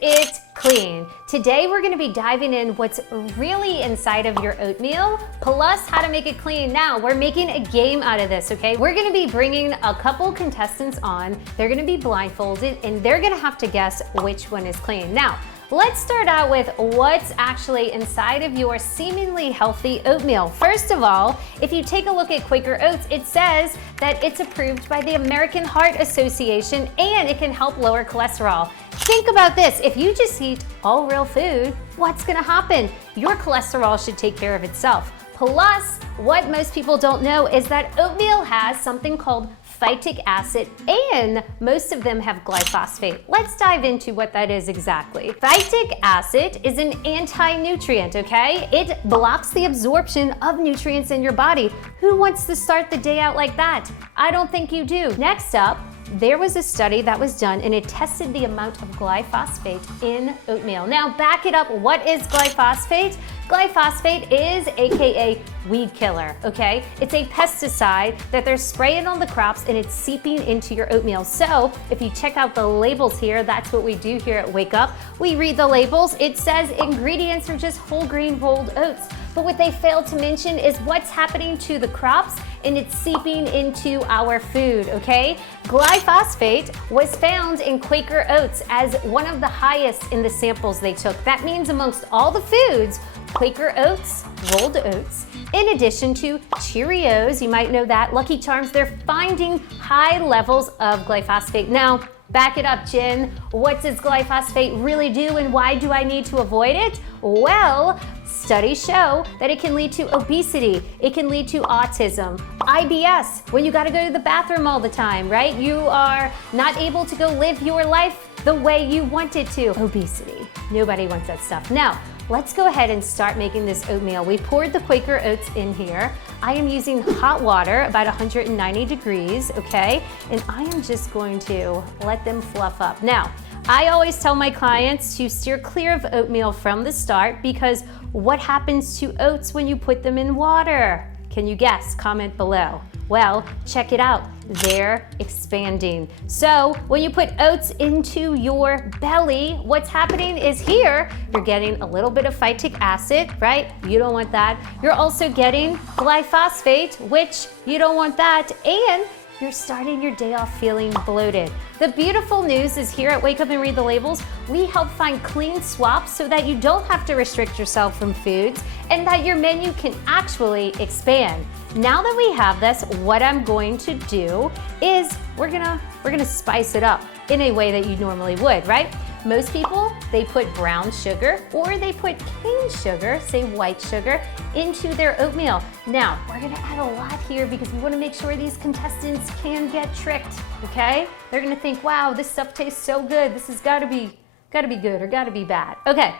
it clean? Today we're going to be diving in what's really inside of your oatmeal, plus how to make it clean. Now, we're making a game out of this, okay? We're going to be bringing a couple contestants on. They're going to be blindfolded, and they're going to have to guess which one is clean. Now, let's start out with what's actually inside of your seemingly healthy oatmeal. First of all, if you take a look at Quaker Oats, it says that it's approved by the American Heart Association and it can help lower cholesterol. Think about this, if you just eat all real food, what's gonna happen? Your cholesterol should take care of itself. Plus, what most people don't know is that oatmeal has something called phytic acid, and most of them have glyphosate. Let's dive into what that is exactly. Phytic acid is an anti-nutrient, okay? It blocks the absorption of nutrients in your body. Who wants to start the day out like that? I don't think you do. Next up, there was a study that was done and it tested the amount of glyphosate in oatmeal. Now back it up, what is glyphosate? Glyphosate is AKA weed killer, okay? It's a pesticide that they're spraying on the crops and it's seeping into your oatmeal. So if you check out the labels here, that's what we do here at Wake Up. We read the labels, it says ingredients are just whole grain rolled oats. But what they fail to mention is what's happening to the crops and it's seeping into our food, okay? Glyphosate was found in Quaker Oats as one of the highest in the samples they took. That means amongst all the foods, Quaker Oats, rolled oats, in addition to Cheerios, you might know that, Lucky Charms, they're finding high levels of glyphosate. Now, back it up, Jen. What does glyphosate really do and why do I need to avoid it? Well, studies show that it can lead to obesity, it can lead to autism, IBS, when you gotta go to the bathroom all the time, right? You are not able to go live your life the way you want it to. Obesity, nobody wants that stuff. Now, let's go ahead and start making this oatmeal. We poured the Quaker Oats in here. I am using hot water, about 190 degrees, okay? And I am just going to let them fluff up. Now, I always tell my clients to steer clear of oatmeal from the start because what happens to oats when you put them in water? Can you guess? Comment below. Well, check it out. They're expanding. So when you put oats into your belly, what's happening is here, you're getting a little bit of phytic acid, right? You don't want that. You're also getting glyphosate, which you don't want that. And you're starting your day off feeling bloated. The beautiful news is here at Wake Up and Read the Labels, we help find clean swaps so that you don't have to restrict yourself from foods and that your menu can actually expand. Now that we have this, what I'm going to do is we're gonna spice it up in a way that you normally would, right? Most people, they put brown sugar or they put cane sugar, say white sugar, into their oatmeal. Now, we're gonna add a lot here because we wanna make sure these contestants can get tricked, okay? They're gonna think, wow, this stuff tastes so good. This has gotta be good or gotta be bad. Okay,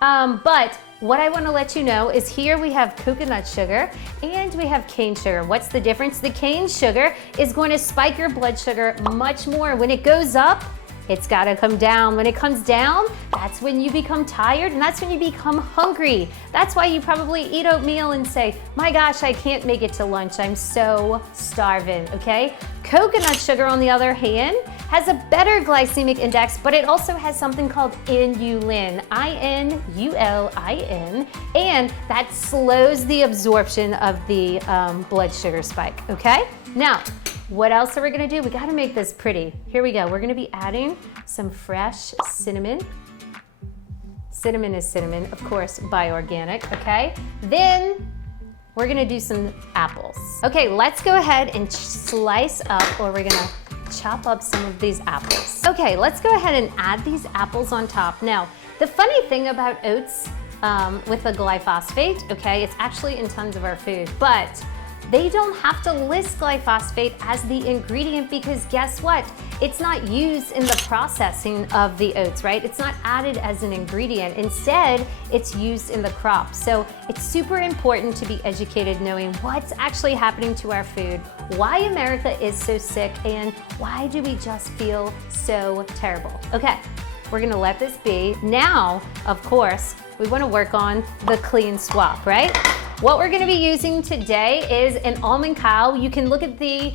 but what I wanna let you know is here we have coconut sugar and we have cane sugar. What's the difference? The cane sugar is going to spike your blood sugar much more. When it goes up, it's gotta come down. When it comes down, that's when you become tired and that's when you become hungry. That's why you probably eat oatmeal and say, my gosh, I can't make it to lunch. I'm so starving, okay? Coconut sugar, on the other hand, has a better glycemic index, but it also has something called inulin, I-N-U-L-I-N, and that slows the absorption of the blood sugar spike, okay? Now, what else are we gonna do? We gotta make this pretty. Here we go. We're gonna be adding some fresh cinnamon. Cinnamon is cinnamon, of course, by organic, okay? Then we're gonna do some apples. Okay, let's go ahead and slice up, or we're gonna chop up some of these apples. Okay, let's go ahead and add these apples on top. Now, the funny thing about oats with the glyphosate, okay, it's actually in tons of our food, but they don't have to list glyphosate as the ingredient because guess what? It's not used in the processing of the oats, right? It's not added as an ingredient. Instead, it's used in the crop. So it's super important to be educated knowing what's actually happening to our food, why America is so sick, and why do we just feel so terrible. Okay, we're gonna let this be. Now, of course, we wanna work on the clean swap, right? what we're gonna be using today is an almond cow. You can look at the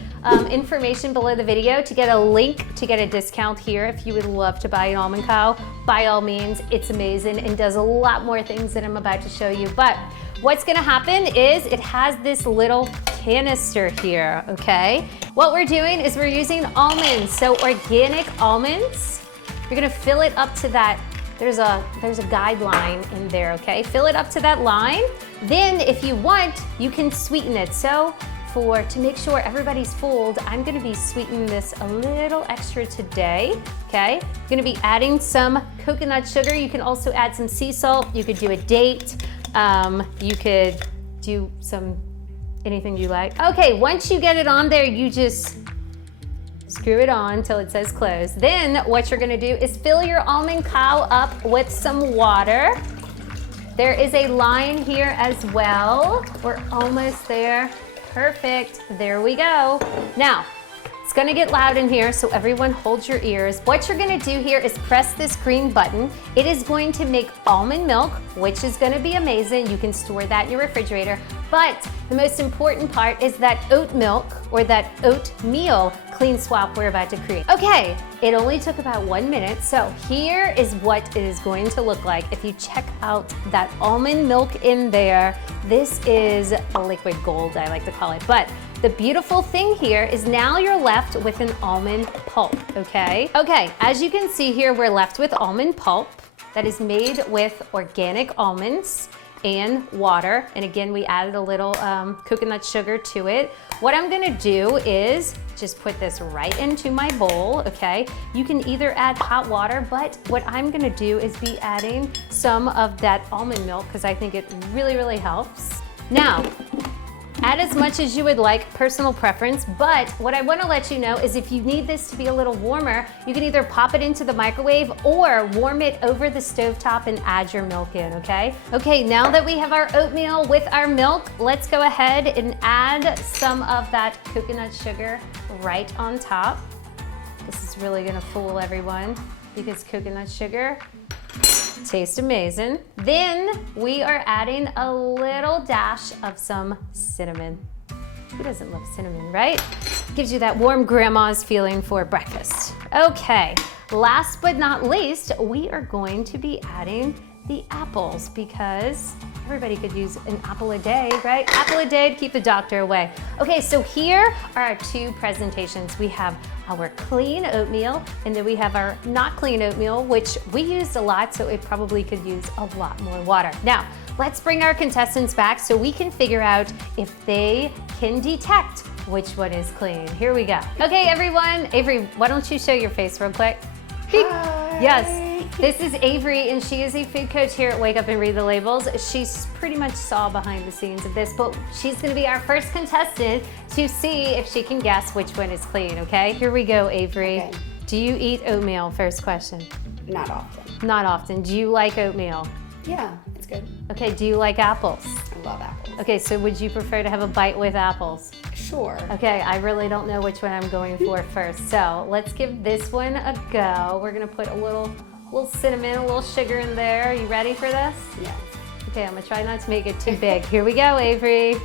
information below the video to get a link to get a discount here if you would love to buy an almond cow. By all means, it's amazing and does a lot more things that I'm about to show you. But what's gonna happen is it has this little canister here, okay? What we're doing is we're using almonds, so organic almonds. You're gonna fill it up to that. There's a guideline in there, okay? Fill it up to that line. Then if you want, you can sweeten it. So to make sure everybody's full, I'm gonna be sweetening this a little extra today, okay? I'm gonna be adding some coconut sugar. You can also add some sea salt. You could do a date. You could do anything you like. Okay, once you get it on there, you just screw it on until it says close. Then what you're gonna do is fill your almond cow up with some water. There is a line here as well. We're almost there. Perfect, there we go. Now, it's gonna get loud in here, so everyone hold your ears. What you're gonna do here is press this green button. It is going to make almond milk, which is gonna be amazing. You can store that in your refrigerator. But the most important part is that oat milk, or that oatmeal clean swap we're about to create. Okay, it only took about 1 minute, so here is what it is going to look like. If you check out that almond milk in there, this is liquid gold, I like to call it. But the beautiful thing here is now you're left with an almond pulp, okay? Okay, as you can see here, we're left with almond pulp that is made with organic almonds and water. And again, we added a little coconut sugar to it. What I'm gonna do is just put this right into my bowl, okay? You can either add hot water, but what I'm gonna do is be adding some of that almond milk because I think it really, really helps. Now, add as much as you would like, personal preference, but what I wanna let you know is if you need this to be a little warmer, you can either pop it into the microwave or warm it over the stovetop and add your milk in, okay? Okay, now that we have our oatmeal with our milk, let's go ahead and add some of that coconut sugar right on top. This is really gonna fool everyone because coconut sugar tastes amazing. Then we are adding a little dash of some cinnamon. Who doesn't love cinnamon, right? Gives you that warm grandma's feeling for breakfast. Okay, last but not least, we are going to be adding the apples because everybody could use an apple a day, right? Apple a day to keep the doctor away. Okay, so here are our two presentations. We have our clean oatmeal, and then we have our not clean oatmeal, which we used a lot, so it probably could use a lot more water. Now, let's bring our contestants back so we can figure out if they can detect which one is clean. Here we go. Okay, everyone. Avery, why don't you show your face real quick? Hi. Yes. This is Avery, and she is a food coach here at Wake Up and Read the Labels. She's pretty much saw behind the scenes of this, but she's gonna be our first contestant to see if she can guess which one is clean, okay? Here we go, Avery. Okay. Do you eat oatmeal? First question. Not often. Not often. Do you like oatmeal? Yeah, it's good. Okay, do you like apples? I love apples. Okay, so would you prefer to have a bite with apples? Sure. Okay, I really don't know which one I'm going for first, so let's give this one a go. We're gonna put a little cinnamon, a little sugar in there. Are you ready for this? Yes. Okay, I'm gonna try not to make it too big. Here we go, Avery.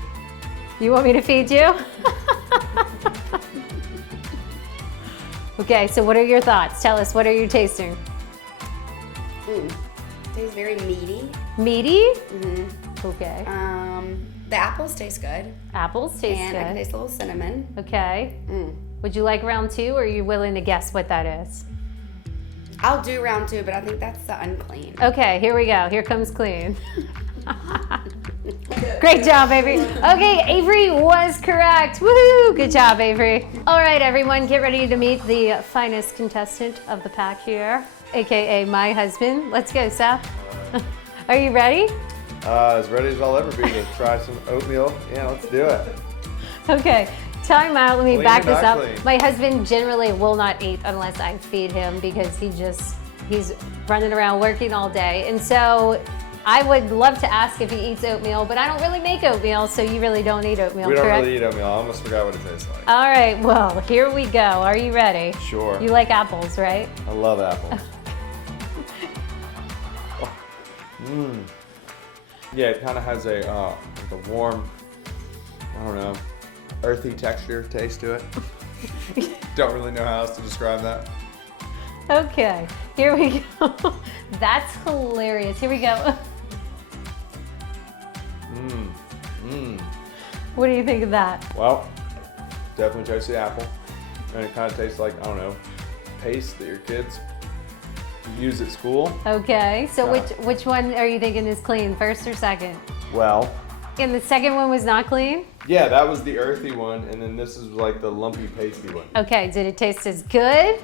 You want me to feed you? Okay, so what are your thoughts? Tell us, what are you tasting? Tastes very meaty. Meaty? Mm-hmm. Okay. The apples taste good. Apples taste and good. I can taste a little cinnamon. Okay. Would you like round two, or are you willing to guess what that is? I'll do round two, but I think that's the unclean. Okay, here we go. Here comes clean. Great job, Avery. Okay, Avery was correct. Woohoo! Good job, Avery. All right, everyone, get ready to meet the finest contestant of the pack here, AKA my husband. Let's go, Seth. Are you ready? As ready as I'll ever be to try some oatmeal. Yeah, let's do it. Okay, time out. Let me Clean back or this not up. clean? My husband generally will not eat unless I feed him because he's running around working all day. And so I would love to ask if he eats oatmeal, but I don't really make oatmeal, so you really don't eat oatmeal, We don't correct? really eat oatmeal. I almost forgot what it tastes like. All right, well, here we go. Are you ready? Sure. You like apples, right? I love apples. Yeah, it kind of has a like a warm, I don't know, earthy texture, taste to it. Don't really know how else to describe that. Okay, here we go. That's hilarious. Here we go. What do you think of that? Well, definitely tastes the apple. And it kind of tastes like, I don't know, paste that your kids use at school. Okay, so which one are you thinking is clean, first or second? Well, And the second one was not clean? yeah, that was the earthy one, and then this is like the lumpy, pasty one. Okay, did it taste as good?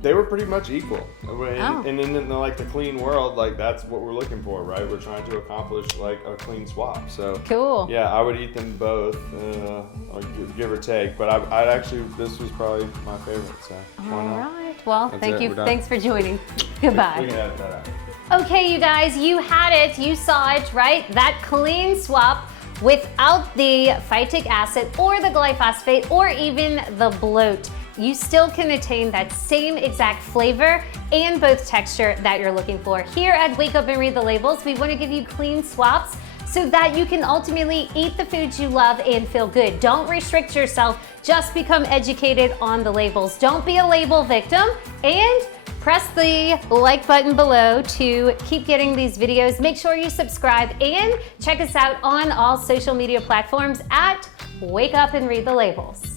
They were pretty much equal. Oh. And in like the clean world, like that's what we're looking for, right? We're trying to accomplish like a clean swap. So Cool. yeah, I would eat them both, give or take. But I'd actually, this was probably my favorite. So why All not? right, well, That's thank it, you. we're done. Thanks for joining. We Goodbye. can edit that out. Okay, you guys, you had it, you saw it, right? That clean swap without the phytic acid or the glyphosate or even the bloat. You still can attain that same exact flavor and both texture that you're looking for. Here at Wake Up and Read the Labels, we want to give you clean swaps so that you can ultimately eat the foods you love and feel good. Don't restrict yourself, just become educated on the labels. Don't be a label victim, and press the like button below to keep getting these videos. Make sure you subscribe and check us out on all social media platforms at Wake Up and Read the Labels.